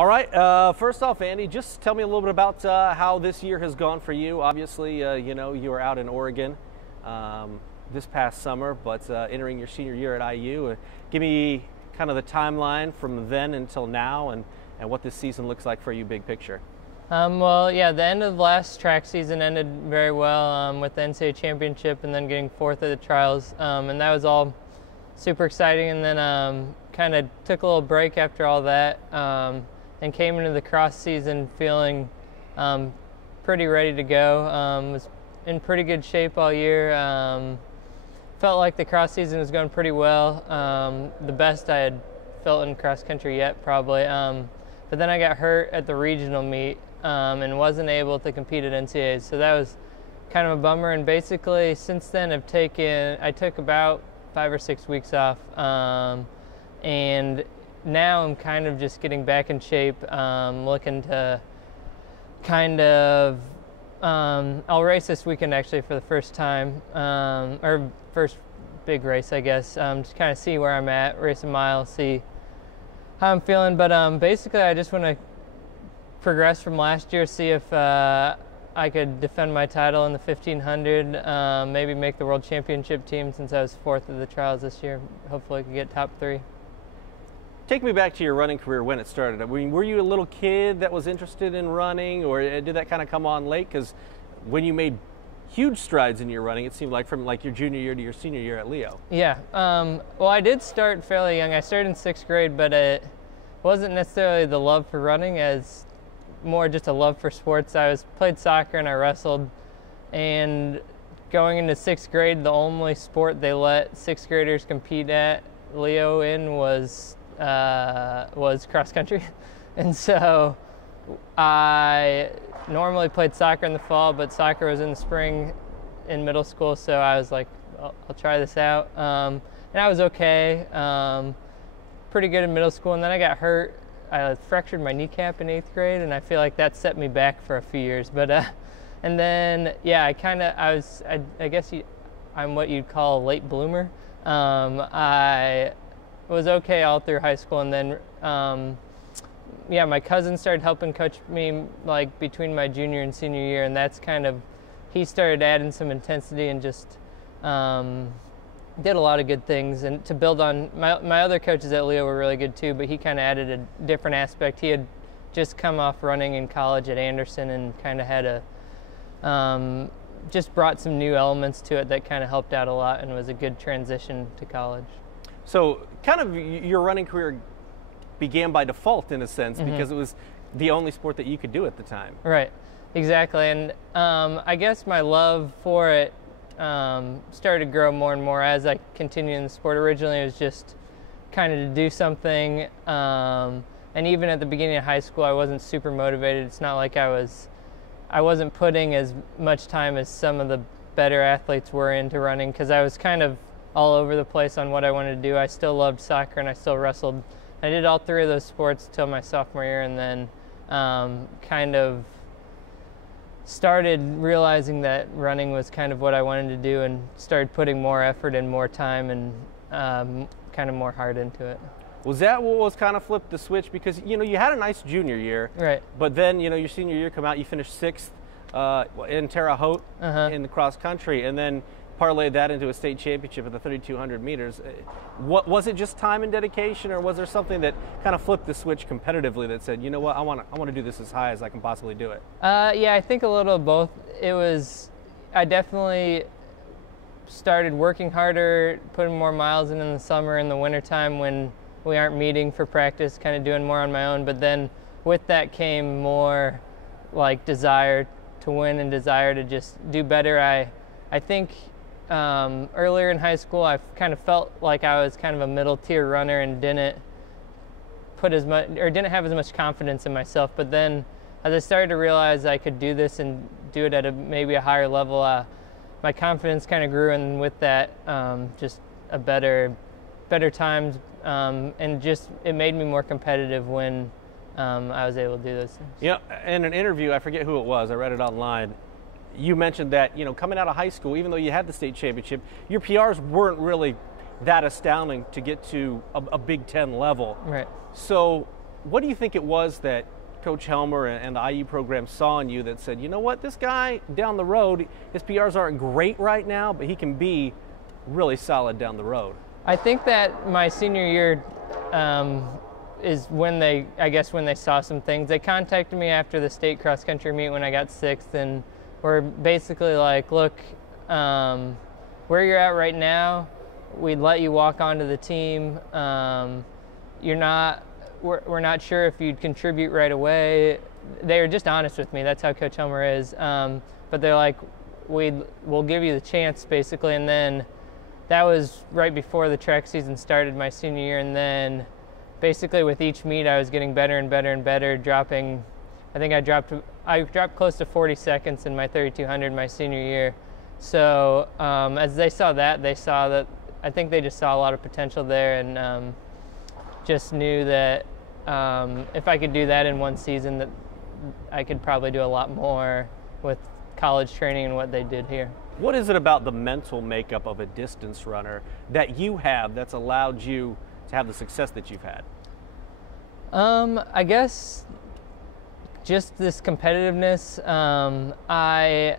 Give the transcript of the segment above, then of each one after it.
All right, first off, Andy, just tell me a little bit about how this year has gone for you. Obviously, you were out in Oregon this past summer, but entering your senior year at IU. Give me kind of the timeline from then until now and what this season looks like for you, big picture. Well, yeah, the end of last track season ended very well with the NCAA championship and then getting fourth at the trials, and that was all super exciting. And then kind of took a little break after all that, and came into the cross season feeling pretty ready to go. Was in pretty good shape all year. Felt like the cross season was going pretty well. The best I had felt in cross country yet, probably. But then I got hurt at the regional meet and wasn't able to compete at NCAAs. So that was kind of a bummer. And basically, since then, I took about 5 or 6 weeks off. And now I'm kind of just getting back in shape, looking to kind of, I'll race this weekend actually for the first time, or first big race, I guess, just kind of see where I'm at, race a mile, see how I'm feeling. But basically I just want to progress from last year, see if I could defend my title in the 1500, maybe make the world championship team since I was fourth at the trials this year. Hopefully I could get top 3. Take me back to your running career when it started. I mean, were you a little kid that was interested in running, or did that kind of come on late? Because when you made huge strides in your running, it seemed like from like your junior year to your senior year at Leo. Yeah. Well, I did start fairly young. I started in 6th grade, but it wasn't necessarily the love for running as more just a love for sports. I played soccer and I wrestled, and going into 6th grade, the only sport they let 6th graders compete at Leo in was cross country. And so I normally played soccer in the fall, but soccer was in the spring in middle school, so I was like, I'll try this out. And I was okay, pretty good in middle school, and then I got hurt. I fractured my kneecap in 8th grade, and I feel like that set me back for a few years. But and then, yeah, I guess I'm what you'd call a late bloomer. I was okay all through high school, and then yeah, my cousin started helping coach me like between my junior and senior year, and that's kind of, he started adding some intensity and just did a lot of good things. And to build on, my other coaches at Leo were really good too, but he kind of added a different aspect. He had just come off running in college at Anderson and kind of had just brought some new elements to it that kind of helped out a lot and was a good transition to college. So kind of your running career began by default in a sense, because it was the only sport that you could do at the time. Right, exactly. And I guess my love for it started to grow more and more as I continued in the sport. Originally it was just kind of to do something, and even at the beginning of high school I wasn't super motivated. It's not like I wasn't putting as much time as some of the better athletes were into running, because I was kind of all over the place on what I wanted to do. I still loved soccer and I still wrestled. I did all 3 of those sports till my sophomore year, and then kind of started realizing that running was kind of what I wanted to do, and started putting more effort and more time and kind of more heart into it. Was that what was kind of flipped the switch? Because you had a nice junior year, right? But then your senior year come out, you finished 6th in Terre Haute in the cross country, and then parlayed that into a state championship at the 3,200 meters. What was it, just time and dedication, or was there something that kind of flipped the switch competitively that said, you know what, I want to do this as high as I can possibly do it? Yeah, I think a little of both. I definitely started working harder, putting more miles in the summer and the wintertime when we aren't meeting for practice, kind of doing more on my own. But then with that came more like desire to win and desire to just do better. I think earlier in high school, I kind of felt like I was kind of a middle tier runner and didn't have as much confidence in myself. But then as I started to realize I could do this and do it at maybe a higher level, my confidence kind of grew, and with that, just a better times, and just it made me more competitive when I was able to do those things. Yeah, in an interview, I forget who it was, I read it online, you mentioned that, coming out of high school, even though you had the state championship, your PRs weren't really that astounding to get to a Big Ten level. Right. So what do you think it was that Coach Helmer and the IU program saw in you that said, you know what, this guy down the road, his PRs aren't great right now, but he can be really solid down the road? I think that my senior year is when they saw some things. They contacted me after the state cross country meet when I got 6th, and were basically like, look, where you're at right now, we'd let you walk onto the team. We're not sure if you'd contribute right away. They were just honest with me. That's how Coach Helmer is. But they're like, we'll give you the chance, basically. And then that was right before the track season started my senior year. And then basically with each meet, I was getting better and better and better, dropping. I think I dropped close to 40 seconds in my 3200 my senior year. So as they saw that, I think they just saw a lot of potential there, and just knew that if I could do that in one season, that I could probably do a lot more with college training and what they did here. What is it about the mental makeup of a distance runner that you have that's allowed you to have the success that you've had? I guess just this competitiveness. I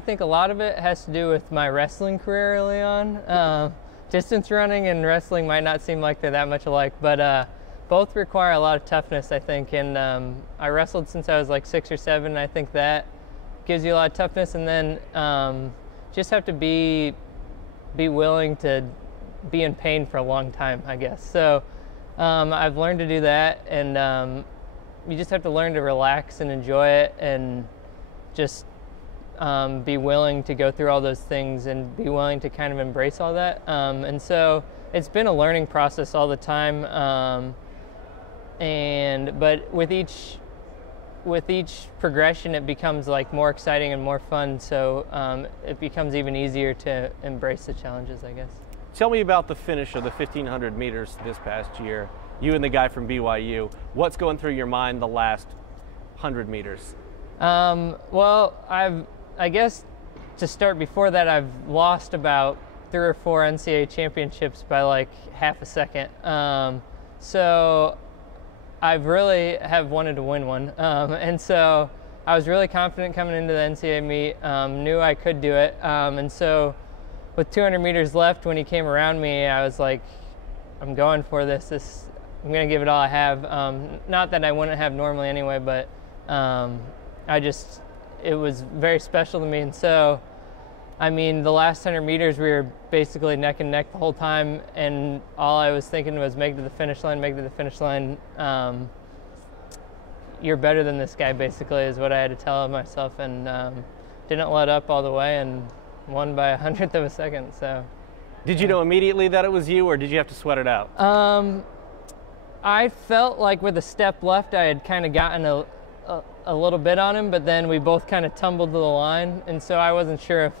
think a lot of it has to do with my wrestling career early on. Distance running and wrestling might not seem like they're that much alike, but both require a lot of toughness, I think. And I wrestled since I was like 6 or 7. And I think that gives you a lot of toughness, and then just have to be willing to be in pain for a long time, I guess. So I've learned to do that, and you just have to learn to relax and enjoy it, and just be willing to go through all those things and be willing to kind of embrace all that. And so it's been a learning process all the time. But with each progression, it becomes like more exciting and more fun. So it becomes even easier to embrace the challenges, I guess. Tell me about the finish of the 1500 meters this past year. You and the guy from BYU. What's going through your mind the last 100 meters? Well, I guess to start before that, I've lost about 3 or 4 NCAA championships by like half a second. So I've really have wanted to win one. And so I was really confident coming into the NCAA meet, knew I could do it. And so with 200 meters left, when he came around me, I was like, I'm going for this. I'm going to give it all I have. Not that I wouldn't have normally anyway, but it was very special to me. And so, I mean, the last 100 meters, we were basically neck and neck the whole time, and all I was thinking was make it to the finish line, make it to the finish line. You're better than this guy, basically, is what I had to tell myself, and didn't let up all the way, and won by 100th of a second. So, did you know immediately that it was you, or did you have to sweat it out? I felt like with a step left, I had kind of gotten a little bit on him, but then we both kind of tumbled to the line, and so I wasn't sure if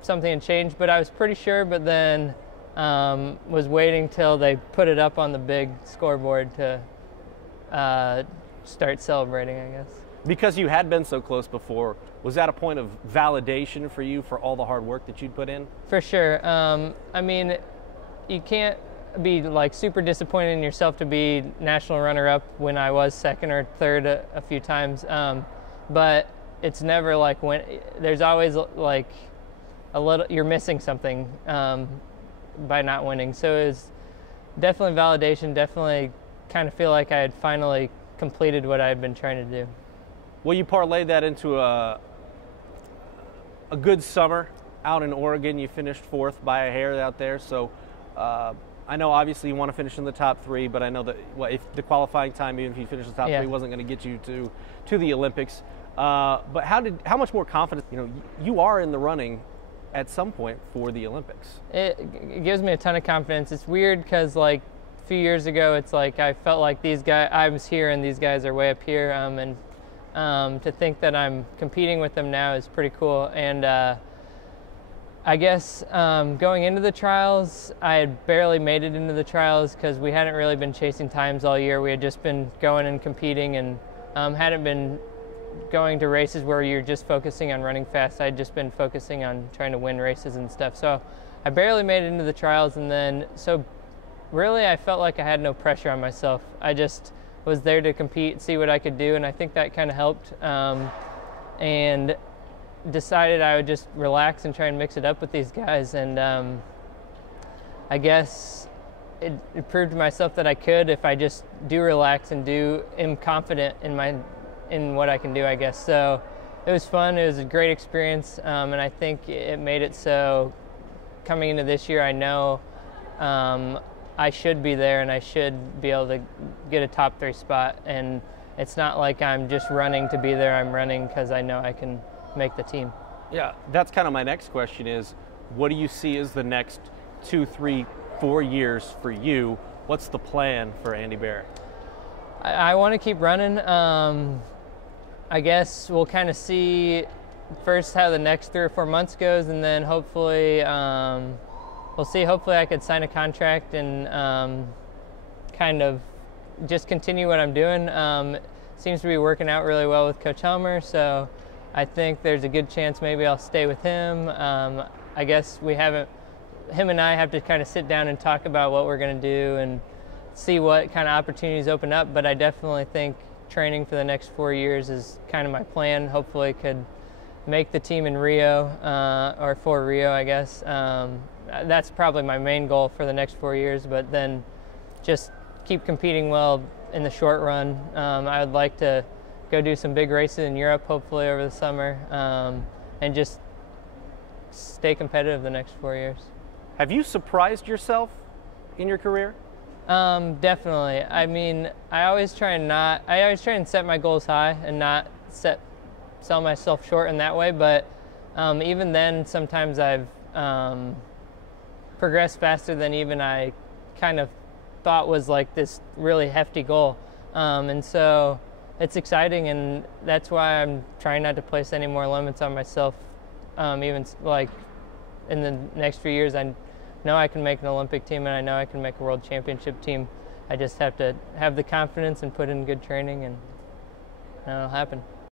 something had changed, but I was pretty sure, but then was waiting till they put it up on the big scoreboard to start celebrating, I guess. Because you had been so close before, was that a point of validation for you for all the hard work that you'd put in? For sure. I mean, you can't be like super disappointed in yourself to be national runner-up when I was 2nd or 3rd a few times, but it's never like when there's always like a little, you're missing something by not winning. So it was definitely validation, definitely kind of feel like I had finally completed what I had been trying to do. Well, you parlayed that into a good summer out in Oregon. You finished 4th by a hair out there. So I know obviously you want to finish in the top 3, but I know that if the qualifying time, even if you finish the top 3, wasn't going to get you to the Olympics. But how much more confident, you are in the running at some point for the Olympics? It gives me a ton of confidence. It's weird because like a few years ago, it's like I felt like these guys, I was here and these guys are way up here, and to think that I'm competing with them now is pretty cool. And I guess going into the trials, I had barely made it into the trials because we hadn't really been chasing times all year. We had just been going and competing, and hadn't been going to races where you're just focusing on running fast. I'd just been focusing on trying to win races and stuff. So I barely made it into the trials, and then so really I felt like I had no pressure on myself. I just was there to compete, see what I could do, and I think that kind of helped. And decided I would just relax and try and mix it up with these guys. And I guess it proved to myself that I could if I just do relax and am confident in what I can do, I guess. So it was fun. It was a great experience, and I think it made it so coming into this year, I know I should be there and I should be able to get a top 3 spot. And it's not like I'm just running to be there. I'm running because I know I can make the team. Yeah, that's kind of my next question is, what do you see as the next 2, 3, 4 years for you? What's the plan for Andy Bear? I want to keep running. I guess we'll kind of see first how the next 3 or 4 months goes, and then hopefully we'll see. Hopefully I could sign a contract and kind of just continue what I'm doing. Seems to be working out really well with Coach Helmer, so I think there's a good chance maybe I'll stay with him. I guess him and I have to kind of sit down and talk about what we're going to do and see what kind of opportunities open up, but I definitely think training for the next 4 years is kind of my plan. Hopefully could make the team in Rio, or for Rio, I guess. That's probably my main goal for the next 4 years, but then just keep competing well in the short run. I would like to go do some big races in Europe, hopefully over the summer, and just stay competitive the next 4 years. Have you surprised yourself in your career? Definitely. I mean, I always try and set my goals high and not sell myself short in that way. But even then, sometimes I've progressed faster than even I kind of thought was like this really hefty goal. And so it's exciting, and that's why I'm trying not to place any more limits on myself. Even like in the next few years, I know I can make an Olympic team, and I know I can make a world championship team. I just have to have the confidence and put in good training, and it'll happen.